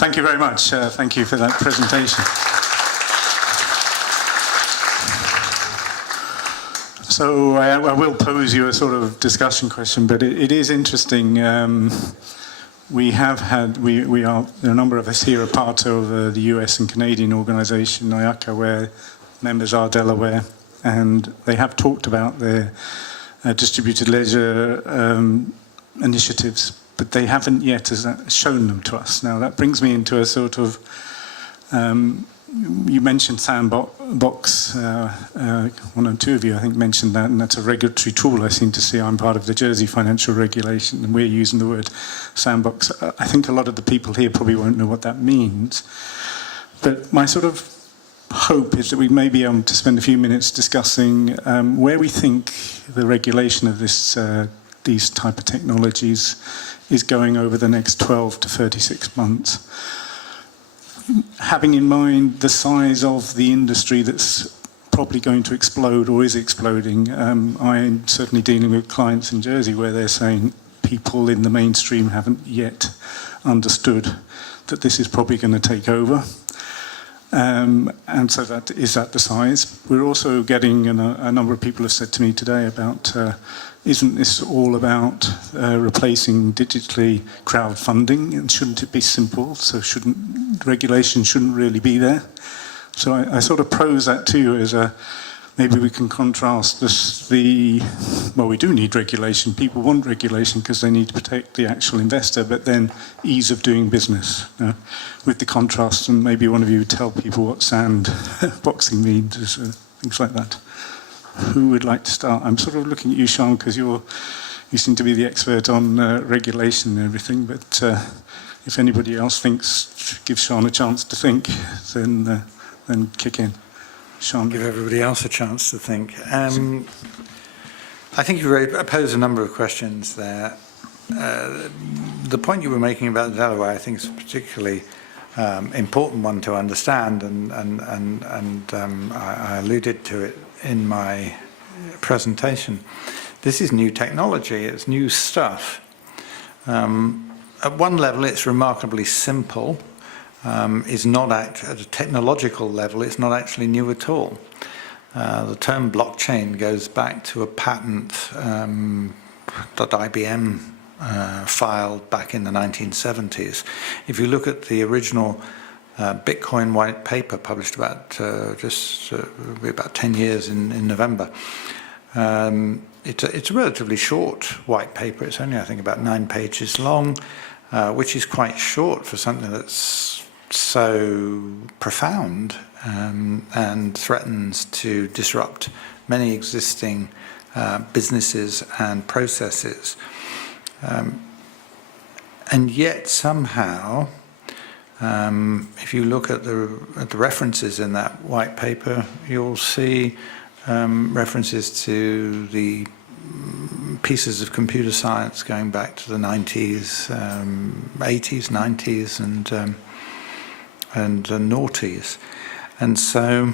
Thank you very much. Thank you for that presentation. So I will pose you a sort of discussion question, but it is interesting. We have had, there are a number of us here are part of the US and Canadian organisation, IACA, where members are Delaware, and they have talked about their distributed ledger initiatives, but they haven't yet shown them to us. Now that brings me into a sort of, you mentioned Sandbox, one or two of you I think mentioned that, and that's a regulatory tool I seem to see. I'm part of the Jersey Financial Regulation, and we're using the word Sandbox. I think a lot of the people here probably won't know what that means, but my sort of hope is that we may be able to spend a few minutes discussing where we think the regulation of these type of technologies is going over the next 12 to 36 months. Having in mind the size of the industry that's probably going to explode or is exploding, I'm certainly dealing with clients in Jersey where they're saying people in the mainstream haven't yet understood that this is probably going to take over. And so that is at the size. We're also getting, and a number of people have said to me today about, isn't this all about replacing digitally crowdfunding, and shouldn't it be simple? So regulation shouldn't really be there. So I sort of pose that to you as maybe we can contrast well, we do need regulation. People want regulation because they need to protect the actual investor, but then ease of doing business with the contrast. And maybe one of you would tell people what sandboxing means, things like that. Who would like to start? I'm sort of looking at you, Sean, because you seem to be the expert on regulation and everything, but if anybody else thinks, give Sean a chance to think, then kick in. Sean. Give everybody else a chance to think. I think you posed a number of questions there. The point you were making about Delaware, I think, is a particularly important one to understand, and I alluded to it in my presentation. This is new technology, it's new stuff. At one level, it's remarkably simple. Is not at a technological level, it's not actually new at all. The term blockchain goes back to a patent that IBM filed back in the 1970s. If you look at the original Bitcoin white paper published about about 10 years in November, it's a relatively short white paper. It's only, I think, about 9 pages long, which is quite short for something that's so profound and threatens to disrupt many existing businesses and processes. And yet somehow, if you look at the references in that white paper, you'll see references to the pieces of computer science going back to the 90s, 80s, 90s, and the noughties. And so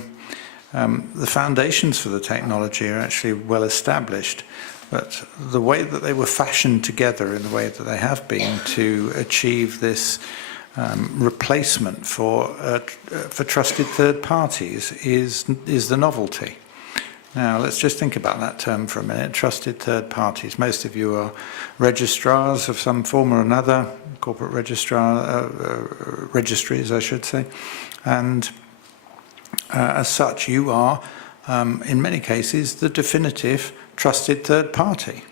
the foundations for the technology are actually well established, but the way that they were fashioned together in the way that they have been to achieve this replacement for trusted third parties is the novelty. Now, let's just think about that term for a minute, trusted third parties. Most of you are registrars of some form or another, corporate registries, I should say. And as such, you are, in many cases, the definitive trusted third party.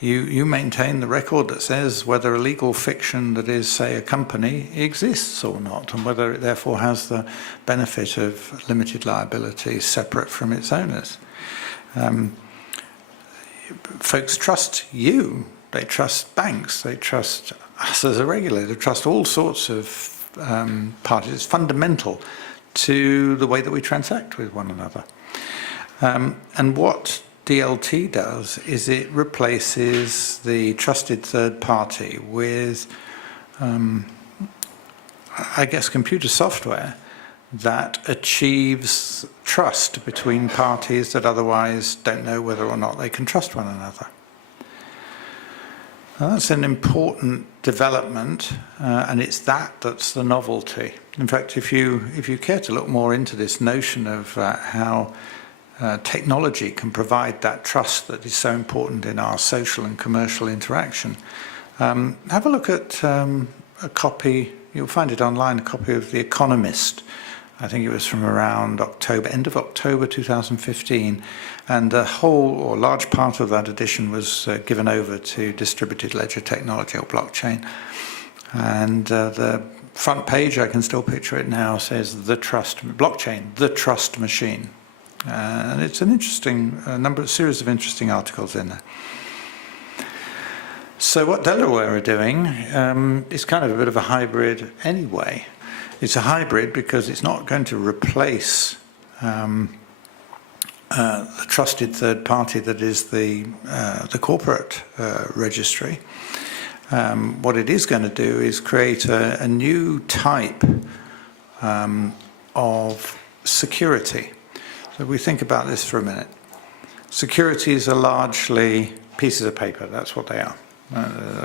You maintain the record that says whether a legal fiction that is, say, a company exists or not, and whether it therefore has the benefit of limited liability separate from its owners. Folks trust you, they trust banks, they trust us as a regulator, they trust all sorts of parties. It's fundamental to the way that we transact with one another. And what DLT does is it replaces the trusted third party with, I guess, computer software that achieves trust between parties that otherwise don't know whether or not they can trust one another. Well, that's an important development, and it's that's the novelty. In fact, if you care to look more into this notion of how technology can provide that trust that is so important in our social and commercial interaction, have a look at a copy. You'll find it online. A copy of The Economist. I think it was from around end of October 2015, and the whole or large part of that edition was given over to distributed ledger technology or blockchain. And the front page, I can still picture it now, says "The Trust Blockchain, the Trust Machine," and it's an interesting series of interesting articles in there. So what Delaware are doing is kind of a bit of a hybrid anyway. It's a hybrid because it's not going to replace the trusted third party that is the corporate registry. What it is going to do is create a new type of security. So we think about this for a minute. Securities are largely pieces of paper. That's what they are.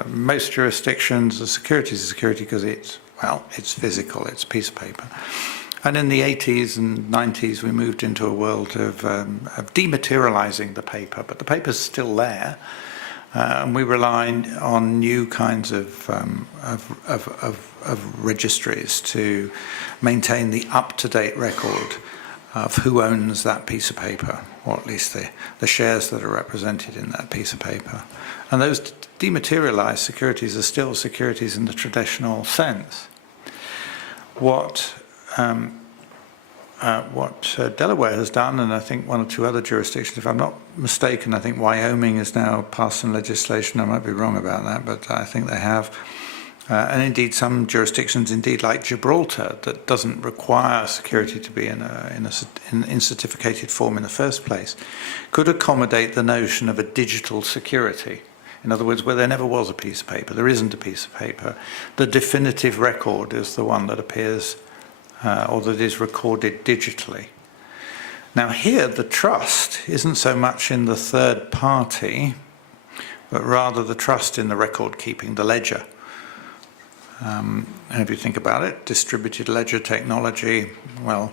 Most jurisdictions, the security is a security because it's physical, it's a piece of paper. And in the 80s and 90s, we moved into a world of dematerializing the paper, but the paper's still there. And we rely on new kinds of registries to maintain the up-to-date record of who owns that piece of paper, or at least the shares that are represented in that piece of paper. And those dematerialized securities are still securities in the traditional sense. What Delaware has done, and I think one or two other jurisdictions, if I'm not mistaken, I think Wyoming has now passed some legislation. I might be wrong about that, but I think they have. And indeed, some jurisdictions, like Gibraltar, that doesn't require security to be in certificated form in the first place, could accommodate the notion of a digital security. In other words, where there never was a piece of paper, there isn't a piece of paper. The definitive record is the one that appears or that is recorded digitally. Now here, the trust isn't so much in the third party, but rather the trust in the record keeping, the ledger. And if you think about it, distributed ledger technology, well,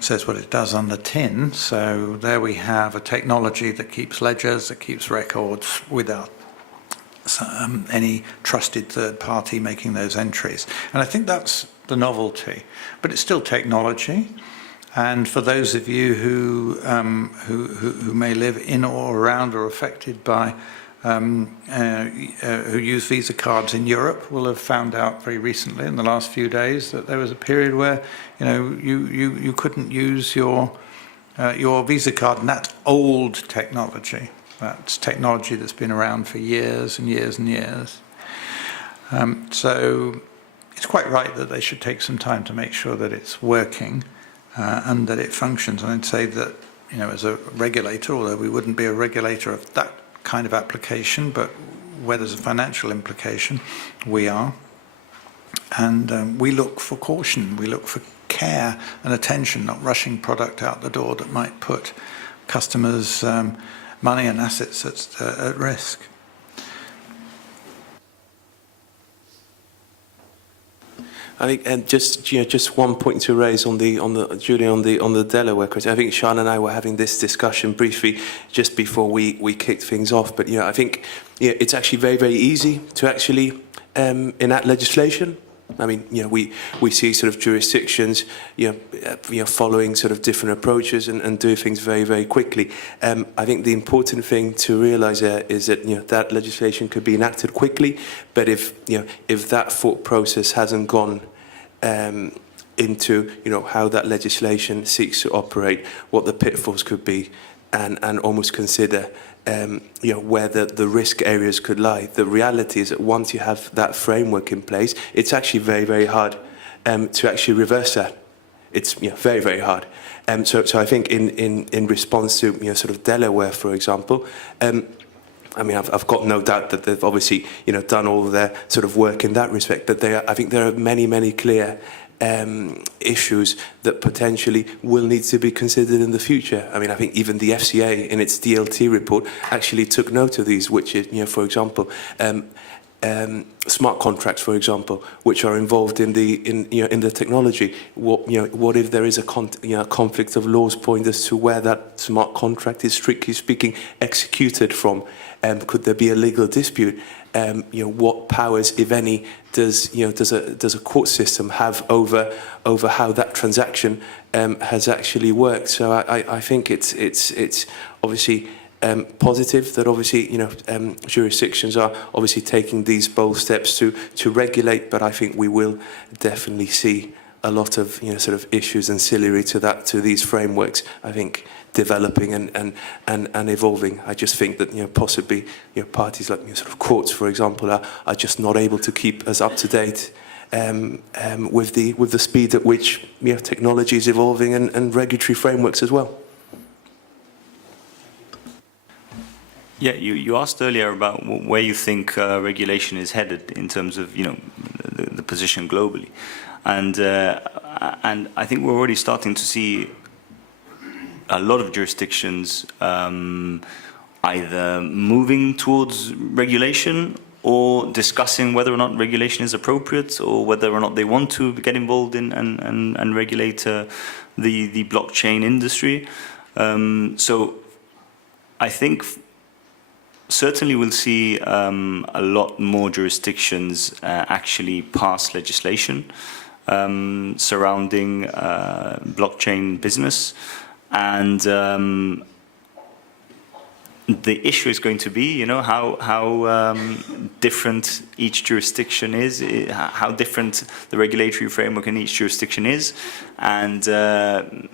says what it does on the tin. So there we have a technology that keeps ledgers, that keeps records without any trusted third party making those entries. And I think that's the novelty. But it's still technology. And for those of you who may live in or around or affected by who use Visa cards in Europe will have found out very recently in the last few days that there was a period where you couldn't use your Visa card, and that's old technology. That's technology that's been around for years and years and years. So it's quite right that they should take some time to make sure that it's working and that it functions. And I'd say that as a regulator, although we wouldn't be a regulator of that kind of application, but where there's a financial implication, we are. And we look for caution, we look for care and attention, not rushing product out the door that might put customers' money and assets at risk. I think, and just one point to raise on the Delaware question. I think Sean and I were having this discussion briefly just before we kicked things off. But I think it's actually very, very easy to actually enact legislation. I mean, we see sort of jurisdictions, following sort of different approaches and do things very, very quickly. I think the important thing to realise there is that that legislation could be enacted quickly, but if that thought process hasn't gone into how that legislation seeks to operate, what the pitfalls could be, and almost consider where the risk areas could lie. The reality is that once you have that framework in place, it's actually very, very hard to actually reverse that. It's very, very hard. So I think in response to sort of Delaware, for example, I mean, I've got no doubt that they've obviously done all of their sort of work in that respect. But I think there are many, many clear issues that potentially will need to be considered in the future. I mean, I think even the FCA in its DLT report actually took note of these, which is, for example, smart contracts, for example, which are involved in the technology. What if there is a conflict of laws point as to where that smart contract is strictly speaking executed from? Could there be a legal dispute? What powers, if any, does a court system have over how that transaction has actually worked? So I think it's obviously positive that obviously jurisdictions are obviously taking these bold steps to regulate, but I think we will definitely see a lot of sort of issues ancillary to these frameworks, I think, developing and evolving. I just think that possibly parties like sort of courts, for example, are just not able to keep us up to date with the speed at which technology is evolving and regulatory frameworks as well. Yeah, you asked earlier about where you think regulation is headed in terms of the position globally, and I think we're already starting to see a lot of jurisdictions either moving towards regulation or discussing whether or not regulation is appropriate, or whether or not they want to get involved in and regulate the blockchain industry. So I think certainly we'll see a lot more jurisdictions actually pass legislation surrounding blockchain business. And the issue is going to be, how different each jurisdiction is, how different the regulatory framework in each jurisdiction is. And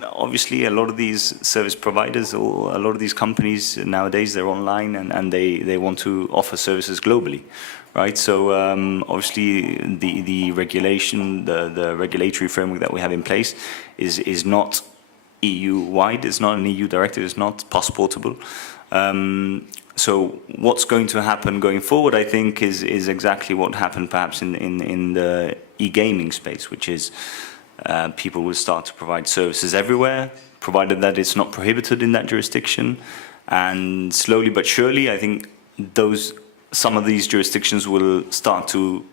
obviously a lot of these service providers or a lot of these companies nowadays, they're online and they want to offer services globally, right? So obviously the regulation, the regulatory framework that we have in place is not EU-wide, it's not an EU directive, it's not passportable. So what's going to happen going forward, I think, is exactly what happened perhaps in the e-gaming space, which is people will start to provide services everywhere, provided that it's not prohibited in that jurisdiction. And slowly but surely, I think some of these jurisdictions will start to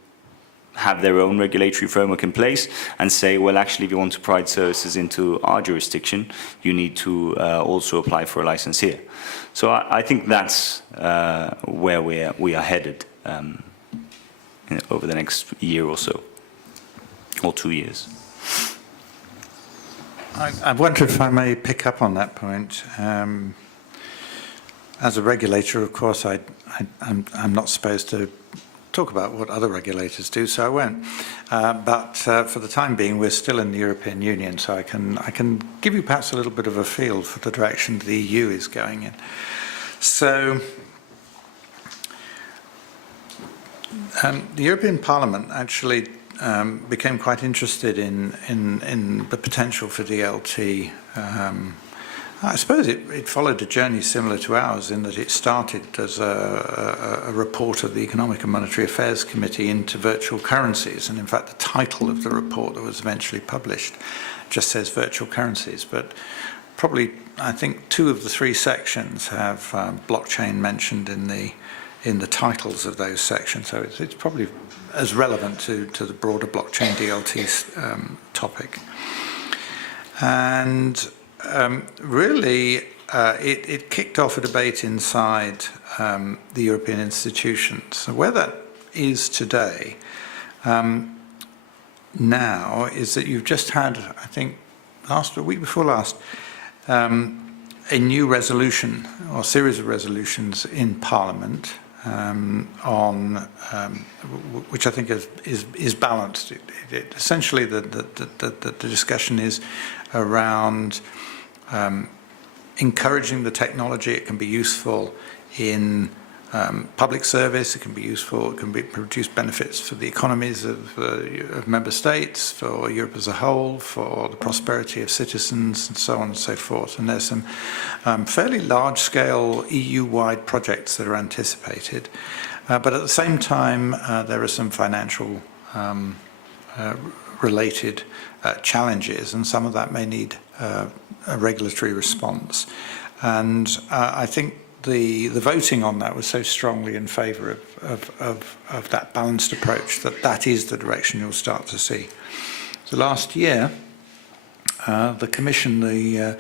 have their own regulatory framework in place and say, well, actually, if you want to provide services into our jurisdiction, you need to also apply for a license here. So I think that's where we are headed over the next year or so, or 2 years. I wonder if I may pick up on that point. As a regulator, of course, I'm not supposed to talk about what other regulators do, so I won't. But for the time being, we're still in the European Union, so I can give you perhaps a little bit of a feel for the direction the EU is going in. So the European Parliament actually became quite interested in the potential for DLT. I suppose it followed a journey similar to ours in that it started as a report of the Economic and Monetary Affairs Committee into virtual currencies. And in fact, the title of the report that was eventually published just says virtual currencies. But probably, I think, 2 of the 3 sections have blockchain mentioned in the titles of those sections. So it's probably as relevant to the broader blockchain DLT topic. And really, it kicked off a debate inside the European institutions. So where that is today now is that you've just had, I think, a week before last, a new resolution or series of resolutions in Parliament on which I think is balanced. Essentially, the discussion is around encouraging the technology. It can be useful in public service. It can be useful. It can produce benefits for the economies of member states, for Europe as a whole, for the prosperity of citizens, and so on and so forth. And there's some fairly large-scale EU-wide projects that are anticipated. But at the same time, there are some financial related challenges, and some of that may need a regulatory response. And I think the voting on that was so strongly in favour of that balanced approach that is the direction you'll start to see. So last year, the Commission, the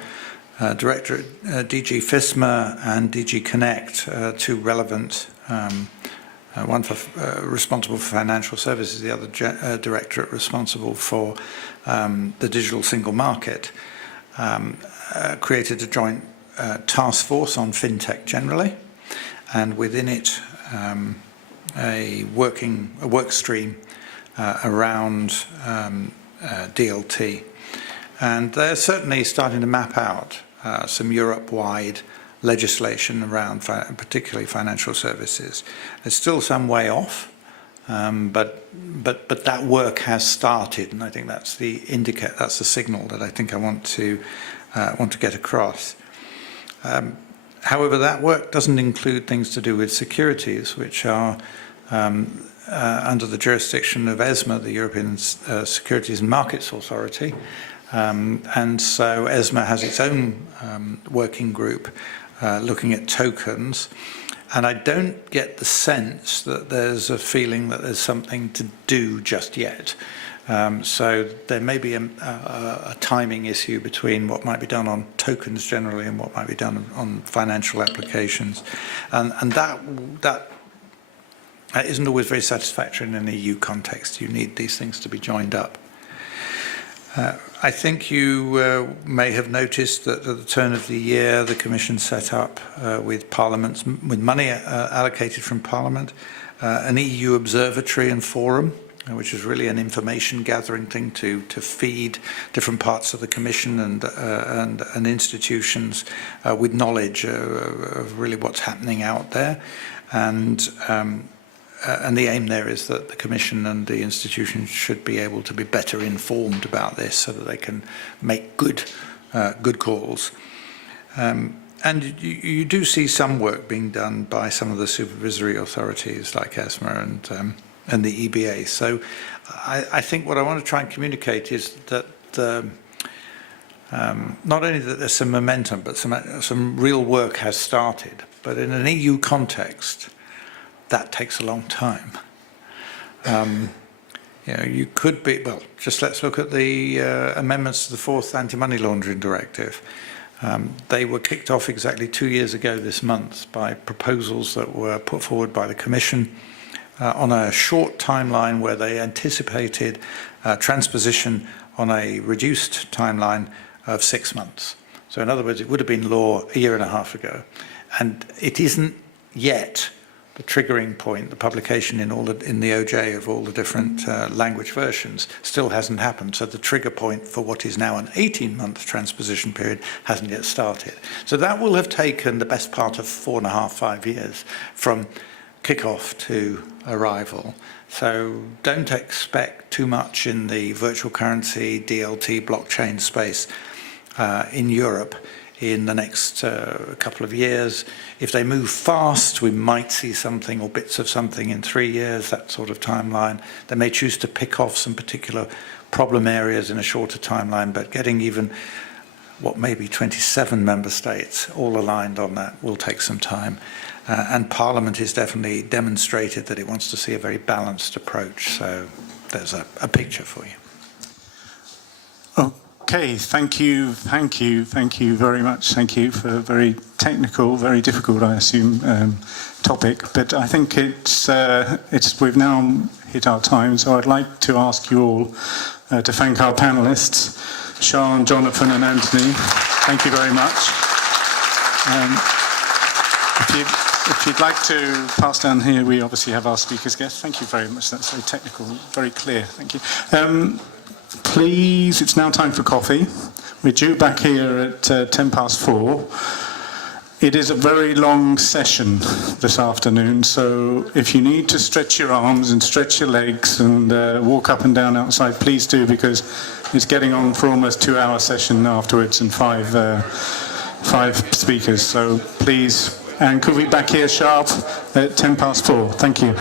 Directorate, DG FISMA and DG Connect, two relevant, one responsible for financial services, the other directorate responsible for the digital single market, created a joint task force on fintech generally, and within it a work stream around DLT. And they're certainly starting to map out some Europe-wide legislation around particularly financial services. It's still some way off, but that work has started, and I think that's the that's the signal that I think I want to get across. However, that work doesn't include things to do with securities, which are under the jurisdiction of ESMA, the European Securities and Markets Authority. And so ESMA has its own working group looking at tokens. And I don't get the sense that there's a feeling that there's something to do just yet. So there may be a timing issue between what might be done on tokens generally and what might be done on financial applications. And that isn't always very satisfactory in an EU context. You need these things to be joined up. I think you may have noticed that at the turn of the year, the Commission set up with money allocated from Parliament, an EU observatory and forum, which is really an information gathering thing to feed different parts of the Commission and institutions with knowledge of really what's happening out there. And the aim there is that the Commission and the institutions should be able to be better informed about this so that they can make good calls. And you do see some work being done by some of the supervisory authorities like ESMA and the EBA. So I think what I want to try and communicate is that not only that there's some momentum, but some real work has started. But in an EU context, that takes a long time. You could be, well, just let's look at the amendments to the 4th Anti-Money Laundering Directive. They were kicked off exactly 2 years ago this month by proposals that were put forward by the Commission on a short timeline where they anticipated transposition on a reduced timeline of 6 months. So in other words, it would have been law a year and a half ago. And it isn't yet the triggering point, the publication in the OJ of all the different language versions still hasn't happened. So the trigger point for what is now an 18-month transposition period hasn't yet started. So that will have taken the best part of 4.5, 5 years from kickoff to arrival. So don't expect too much in the virtual currency, DLT, blockchain space in Europe in the next couple of years. If they move fast, we might see something or bits of something in 3 years, that sort of timeline. They may choose to pick off some particular problem areas in a shorter timeline, but getting even what may be 27 member states all aligned on that will take some time. And Parliament has definitely demonstrated that it wants to see a very balanced approach. So there's a picture for you. Okay, thank you very much. Thank you for a very technical, very difficult, I assume, topic. But I think we've now hit our time, so I'd like to ask you all to thank our panelists, Sean, Jonathan, and Anthony. Thank you very much. If you'd like to pass down here, we obviously have our speaker's guest. Thank you very much. That's very technical, very clear. Thank you. Please, it's now time for coffee. We're due back here at 4:10. It is a very long session this afternoon, so if you need to stretch your arms and stretch your legs and walk up and down outside, please do, because it's getting on for almost 2-hour session afterwards and five speakers. So please, and could we be back here sharp at 4:10? Thank you.